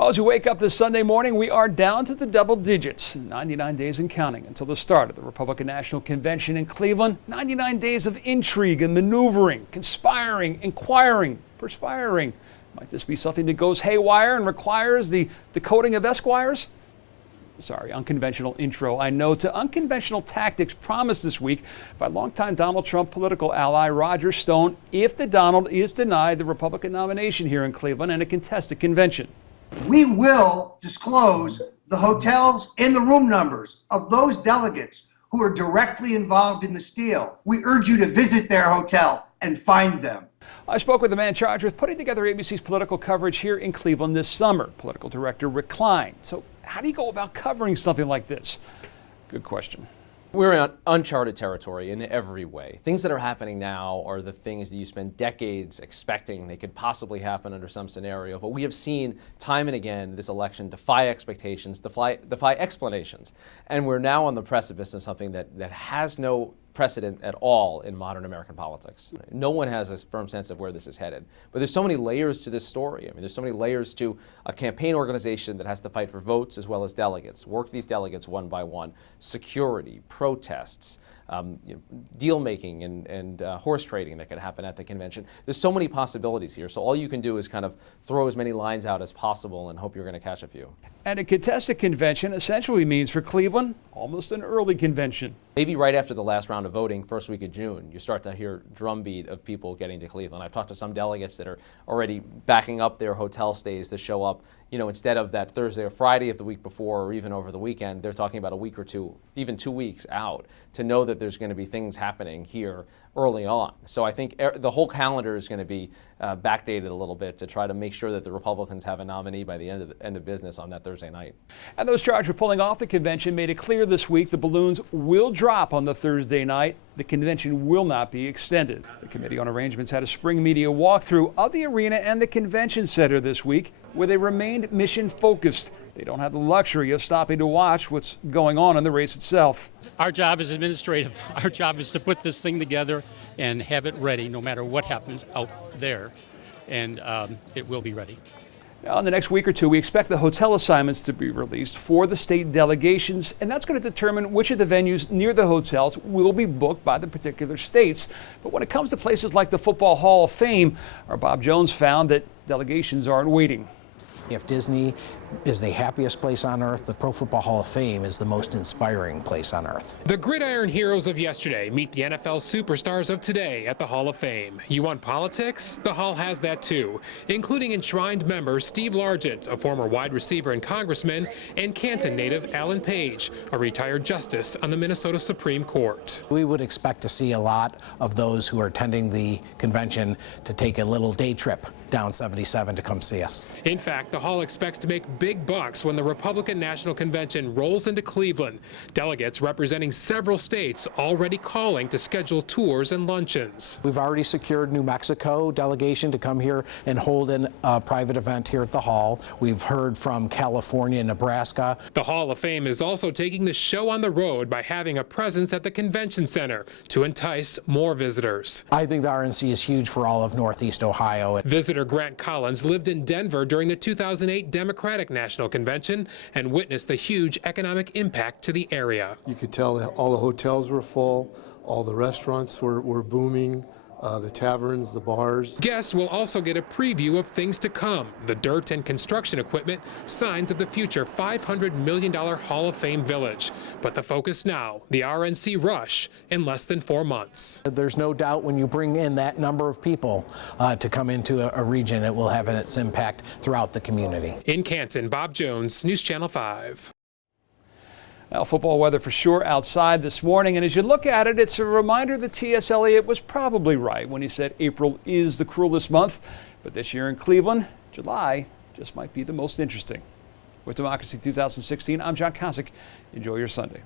Well, as we wake up this Sunday morning, we are down to the double digits, 99 days and counting until the start of the Republican National Convention in Cleveland. 99 days of intrigue and maneuvering, conspiring, inquiring, perspiring. Might this be something that goes haywire and requires the decoding of Esquires? Sorry, unconventional intro. I know to unconventional tactics promised this week by longtime Donald Trump political ally Roger Stone if the Donald is denied the Republican nomination here in Cleveland in a contested convention. We will disclose the hotels and the room numbers of those delegates who are directly involved in the steal. We urge you to visit their hotel and find them. I spoke with the man charged with putting together ABC's political coverage here in Cleveland this summer, political director Rick Klein. So how do you go about covering something like this? Good question. We're in uncharted territory in every way. Things that are happening now are the things that you spend decades expecting they could possibly happen under some scenario. But we have seen time and again this election defy expectations, defy explanations. And we're now on the precipice of something that has no precedent at all in modern American politics. No one has a firm sense of where this is headed. But there's so many layers to this story. I mean, there's so many layers to a campaign organization that has to fight for votes as well as delegates, work these delegates one by one, security, protests, deal making and horse trading that could happen at the convention. There's so many possibilities here. So all you can do is kind of throw as many lines out as possible and hope you're going to catch a few. And a contested convention essentially means for Cleveland, almost an early convention. Maybe right after the last round of voting, first week of June, you start to hear drumbeat of people getting to Cleveland. I've talked to some delegates that are already backing up their hotel stays to show up, instead of that Thursday or Friday of the week before or even over the weekend. They're talking about a week or two, even 2 weeks out, to know that there's going to be things happening here early on. So I think the whole calendar is going to be backdated a little bit to try to make sure that the Republicans have a nominee by the end of business on that Thursday night. And those charged with pulling off the convention made it clear this week the balloons will drop on the Thursday night. The convention will not be extended. The Committee on Arrangements had a spring media walkthrough of the arena and the convention center this week where they remained mission focused. They don't have the luxury of stopping to watch what's going on in the race itself. Our job is administrative. Our job is to put this thing together and have it ready no matter what happens out there. And it will be ready. Now, in the next week or two, we expect the hotel assignments to be released for the state delegations, and that's going to determine which of the venues near the hotels will be booked by the particular states. But when it comes to places like the Football Hall of Fame, our Bob Jones found that delegations aren't waiting. If Disney is the happiest place on earth, the Pro Football Hall of Fame is the most inspiring place on earth. The gridiron heroes of yesterday meet the NFL superstars of today at the Hall of Fame. You want politics? The Hall has that too, including enshrined member Steve Largent, a former wide receiver and congressman, and Canton native Alan Page, a retired justice on the Minnesota Supreme Court. We would expect to see a lot of those who are attending the convention to take a little day trip down 77 to come see us. In fact, the Hall expects to make big bucks when the Republican National Convention rolls into Cleveland. Delegates representing several states already calling to schedule tours and luncheons. We've already secured New Mexico delegation to come here and hold a private event here at the Hall. We've heard from California and Nebraska. The Hall of Fame is also taking the show on the road by having a presence at the convention center to entice more visitors. I think the RNC is huge for all of Northeast Ohio. Visitor Grant Collins lived in Denver during the 2008 Democratic National Convention and witnessed the huge economic impact to the area. You could tell that all the hotels were full, all the restaurants were booming, the taverns, the bars. Guests will also get a preview of things to come, the dirt and construction equipment, signs of the future $500 million Hall of Fame village. But the focus now, the RNC rush in less than 4 months. There's no doubt when you bring in that number of people to come into a region, it will have its impact throughout the community. In Canton, Bob Jones, News Channel 5. Well, football weather for sure outside this morning, and as you look at it, it's a reminder that T.S. Eliot was probably right when he said April is the cruelest month. But this year in Cleveland, July just might be the most interesting. With Democracy 2016, I'm John Kosich. Enjoy your Sunday.